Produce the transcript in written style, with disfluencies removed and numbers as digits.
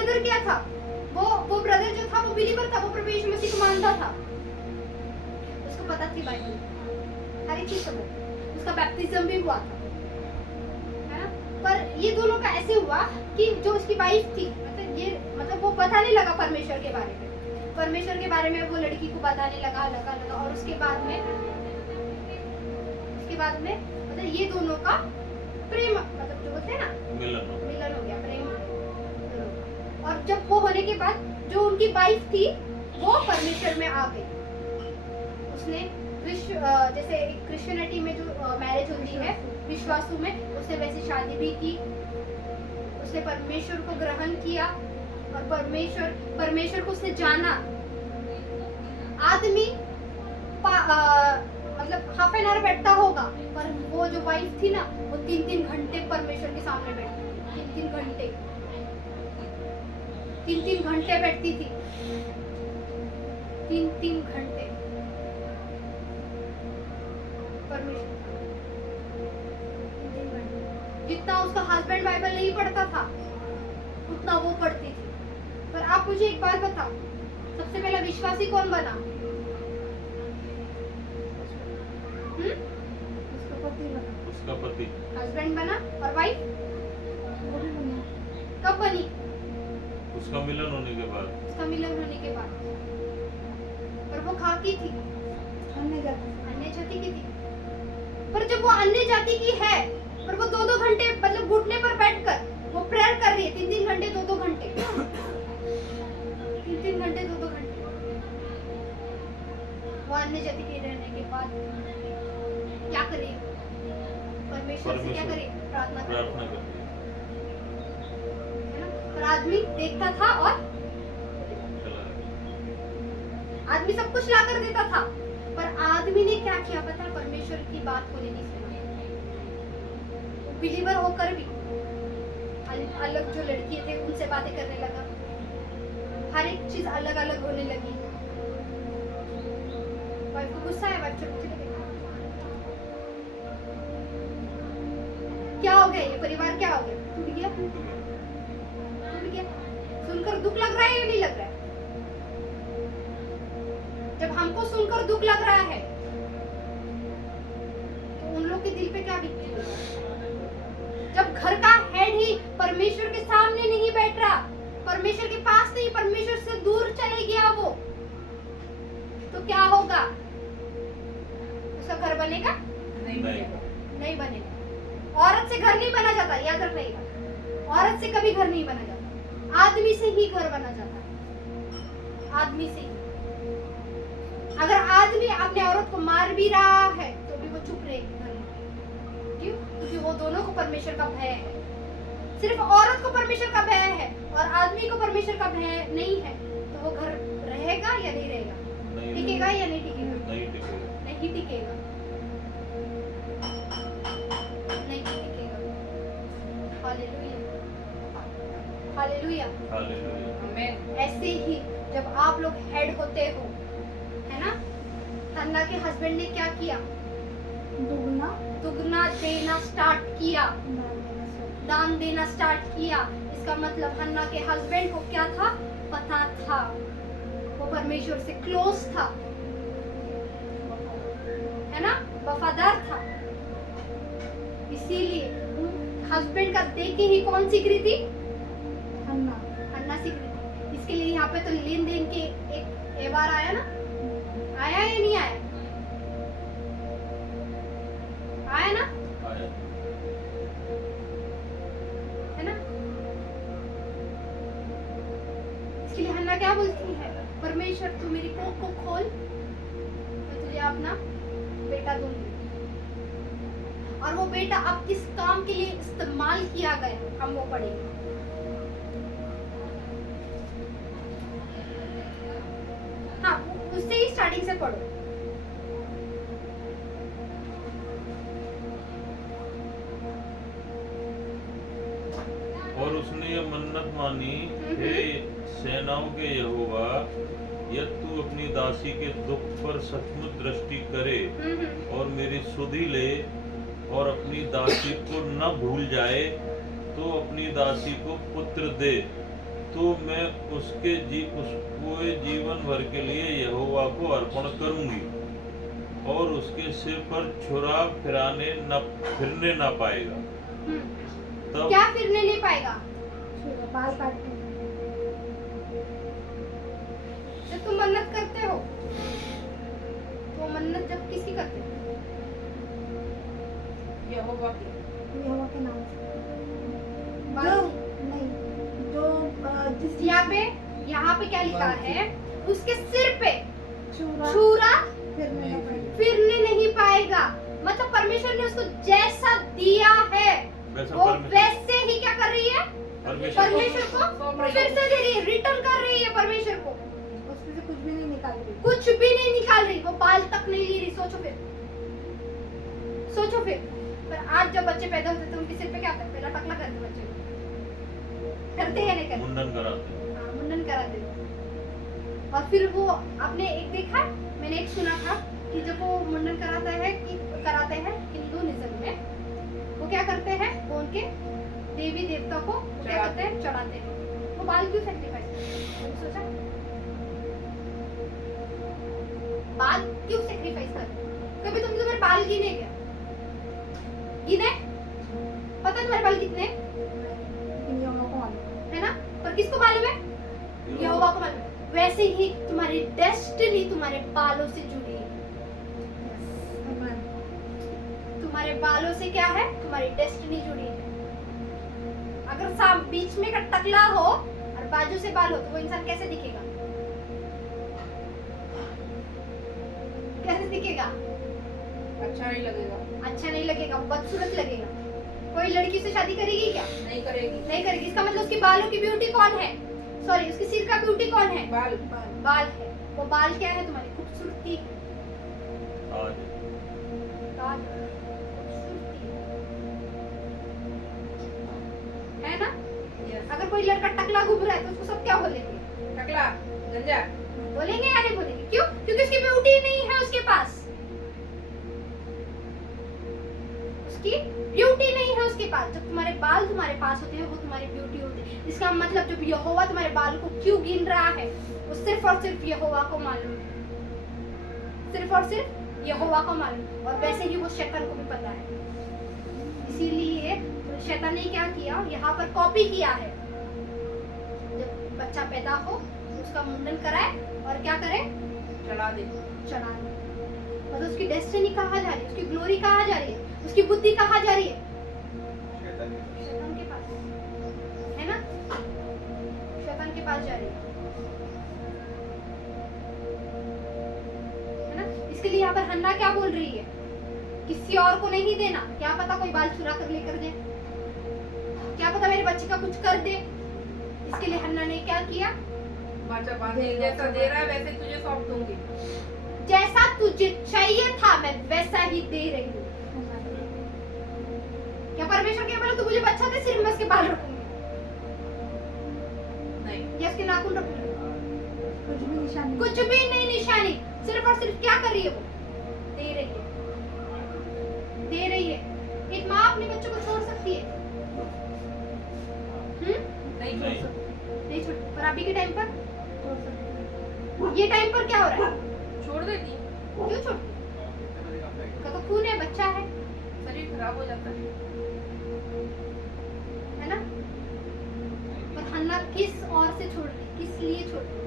Brother क्या था, वो ब्रदर जो था वो बिलीवर था, वो प्रभु यीशु मसीह को मानता था, उसको पता थी बाइबल हर एक चीज को, उसका बैप्टिज्म भी हुआ था, है ना। पर ये दोनों का ऐसे हुआ कि जो उसकी वाइफ थी, मतलब वो पता नहीं लगा परमेश्वर के बारे में, वो लड़की को पता नहीं लगा, और उसके बाद में मतलब ये दोनों का प्रेम, मतलब जो बोलते हैं ना मिलन हो गया, प्रेम। और जब वो होने के बाद जो उनकी वाइफ थी वो परमेश्वर में आ गई, उसने जैसे क्रिश्चियनिटी में जो मैरिज होती है विश्वासों में, उसने वैसे शादी भी की, उसने परमेश्वर को ग्रहण किया और परमेश्वर को उसने जाना। आदमी मतलब हाफ एन आवर बैठता होगा, पर वो जो वाइफ थी ना वो 3-3 घंटे परमेश्वर के सामने बैठती, 3-3 घंटे बैठती थी, 3-3 घंटे परमेश्वर, 3-3 घंटे। जितना उसका हस्बैंड बाइबल नहीं पढ़ता था उतना वो पढ़ती थी। पर आप मुझे एक बात बताओ, सबसे पहला विश्वासी कौन बना? उसका पति हस्बैंड बना, और वाइफ कब बनी? उसका मिलन होने के बाद। पर वो खाकी थी, अन्य जाति की थी। पर जब वो अन्य जाति की है, पर वो 2-2 घंटे मतलब घुटने पर बैठकर वो प्रेयर कर रही है, 3-3 घंटे 2-2 घंटे 3-3 घंटे 2-2 घंटे। वो अन्य जाति के रहने के बाद क्या करे? परमेश्वर से क्या करे? प्रार्थना करे, है ना। पर आदमी देखता था और आदमी सब कुछ ला कर देता था, पर आदमी ने क्या किया पता है? परमेश्वर की बात को नहीं सुना। बिलीवर होकर भी अलग जो लड़की थे उनसे बातें करने लगा, हर एक चीज अलग अलग होने लगी। वाइफ को गुस्सा है, वाइफ चली गई। क्या हो गया? ये परिवार क्या हो गया? टूट गया। सुनकर दुख लग रहा है या नहीं लग रहा है? जब हमको सुनकर दुख लग रहा है तो उन लोग के दिल पे क्या बीतती है? जब घर का हेड ही परमेश्वर के सामने नहीं बैठ रहा, परमेश्वर के पास नहीं, परमेश्वर से दूर चले गया वो, तो क्या होगा? उसका घर बनेगा? नहीं बनेगा। औरत से घर नहीं बना जाता, याद रखिएगा। औरत से कभी घर नहीं बना जाता, आदमी से ही घर बना जाता है, आदमी से ही। अगर आदमी अपने औरत को मार भी रहा है तो भी वो चुप रहेगी घर में। क्यों? क्योंकि वो दोनों को परमेश्वर का भय है। सिर्फ औरत को परमेश्वर का भय है और आदमी को परमेश्वर का भय नहीं है, तो वो घर रहेगा या नहीं रहेगा? टिकेगा या नहीं टिकेगा? नहीं टिकेगा। हालेलुया। ऐसे ही जब आप लोग हेड होते हो, है ना, हन्ना के हस्बैंड ने क्या किया? दुगना देना स्टार्ट किया, दान देना स्टार्ट किया। इसका मतलब हन्ना के हस्बैंड को क्या था? पता था, वो परमेश्वर से क्लोज था, है ना, वफादार था। इसीलिए हस्बैंड का देख के ही कौन सीख रही थी? हन्ना सीख रही थी। इसके लिए यहाँ पे तो लेन देन के एक एवार आया ना, आया या नहीं आया? आया ना, है ना। इसके लिए हन्ना क्या बोलती है? परमेश्वर तू मेरी कोख को खोल, मैं तुझे अपना बेटा दूंगी। और वो बेटा अब किस काम के लिए इस्तेमाल किया गया हम वो पढ़ेंगे। हाँ, उससे ही स्टार्टिंग से पढ़ो। और उसने ये मन्नत मानी, हे सेनाओं के यहोवा, यदि तू अपनी दासी के दुख पर सचमुच दृष्टि करे और मेरी सुधि ले और अपनी दासी को न भूल जाए, तो अपनी दासी को पुत्र दे तो मैं उसके जीवन भर के लिए यहोवा को अर्पण करूंगी और उसके सिर पर छुरा फिरने ना पाएगा। तब क्या फिरने नहीं पाएगा? बाल काटते हैं। जब तुम मन्नत करते हो तो मन्नत जब किसकी करते हो? यहोवा के नाम से। जो बाल- नहीं, जो जिस यहाँ पे क्या लिखा है? उसके सिर पे छुरा छुरा फिरने ना पड़े। फिरने नहीं पाएगा। मतलब परमेश्वर ने उसको जैसा दिया है वैसा वो परमेश्वर वैसे ही क्या कर रही है? परमेश्वर को फिर से दे रही है, रिटर्न कर रही है परमेश्वर को। उसमें से कुछ भी नहीं निकाल रही। कुछ भी नहीं निकाल रही, वो बाल तक नहीं ले रही। सोचो फिर। पर आज जब बच्चे पैदा होते हैं तो उनके सिर पे क्या करते हैं? टकला करते हैं बच्चे को। करते हैं नहीं करते? मुंडन कराते हैं। हाँ, मुंडन कराते हैं। और फिर वो आपने एक देखा, मैंने एक सुना था कि जब वो मुंडन कराते हैं हिंदुइज्म में, वो क्या करते हैं? वो उनके देवी देवता को क्या करते हैं? चढ़ाते हैं। वो बाल क्यों सेक्रीफाइस करते हैं? कभी सोचा? बाल क्यों सेक्रीफाइस करते हैं? कभी तुमने तुम्हारे बाल गिने क्या? गिने? पता है तुम्हारे बाल कितने हैं? लेकिन यहोवा को मालूम। है ना? पर किसको मालूम है? यहोवा को मालूम है। वैसे ही तुम्हारी डेस्टिनी तुम्हारे बालों से जुड़ी है। Amen. तुम्हारे बालों से क्या है? तुम्हारी डेस्टिनी जुड़ी है। अगर बीच में का टकला हो और बाजू से बाल हो तो वो इंसान कैसे दिखेगा? कैसे दिखेगा? अच्छा नहीं लगेगा। अच्छा नहीं लगेगा, बदसूरत लगेगा। कोई लड़की से शादी करेगी क्या? नहीं करेगी। नहीं करेगी। इसका मतलब उसके बालों की ब्यूटी कौन है? सॉरी, उसके सिर का ब्यूटी कौन है? बाल बाल है। वो बाल क्या है? तुम्हारी खूबसूरती। आज ताज खूबसूरती है ना? यस। अगर कोई लड़का टकला घूम रहा है तो उसको सब क्या बोलेंगे? टकला गंजा। बोलेंगे या नहीं बोलेंगे? क्यों? क्योंकि उसकी ब्यूटी नहीं है उसके पास। उसकी ब्यूटी नहीं है उसके पास। जब तुम्हारे बाल तुम्हारे पास होते हैं वो तुम्हारी ब्यूटी होती है। इसका मतलब जब यहोवा तुम्हारे बाल को क्यों गिन रहा है वो सिर्फ और सिर्फ यहोवा को मालूम है। सिर्फ और सिर्फ यहोवा को मालूम। और वैसे ही वो शैतान को भी पता है। इसीलिए शैतान ने क्या किया? यहाँ पर कॉपी किया है। जब बच्चा पैदा हो उसका मुंडन कराए और क्या करे? चढ़ा दे। चढ़ा दे। मतलब उसकी डेस्टिनी कहाँ जा रही है? उसकी ग्लोरी कहाँ जा रही है? उसकी बुद्धि कहाँ जा रही है? शैतान के पास, है ना? शैतान के पास जा रही है ना? इसके लिए यहाँ पर हन्ना क्या बोल रही है? किसी और को नहीं देना। क्या पता कोई बाल चुरा कर लेकर दे, क्या पता मेरे बच्चे का कुछ कर दे। इसके लिए हन्ना ने क्या किया? बाचा बांधे जैसा दे रहा है वैसे तुझे सौंप दूंगी। जैसा तुझे चाहिए था मैं वैसा ही दे रही हूँ। क्या परमेश्वर क्या बोला? तू मुझे बच्चा दे, सिर्फ मैं उसके बाल रखूंगी नहीं। या उसके नाखून रखूंगी। कुछ भी निशानी। कुछ भी नहीं निशानी। सिर्फ और सिर्फ क्या कर रही है? वो दे रही है। दे रही है। एक माँ अपने बच्चों को छोड़ सकती है? नहीं छोड़ नहीं। सकती। नहीं छोड़। पर अभी के टाइम पर, छोड़ सकते हैं। ये टाइम पर क्या हो रहा है? छोड़ देती। क्यों छोड़? का तो खून है, बच्चा है शरीर खराब हो जाता है ना? पर हन्ना किस और से छोड़ रही? किस लिए छोड़ रही?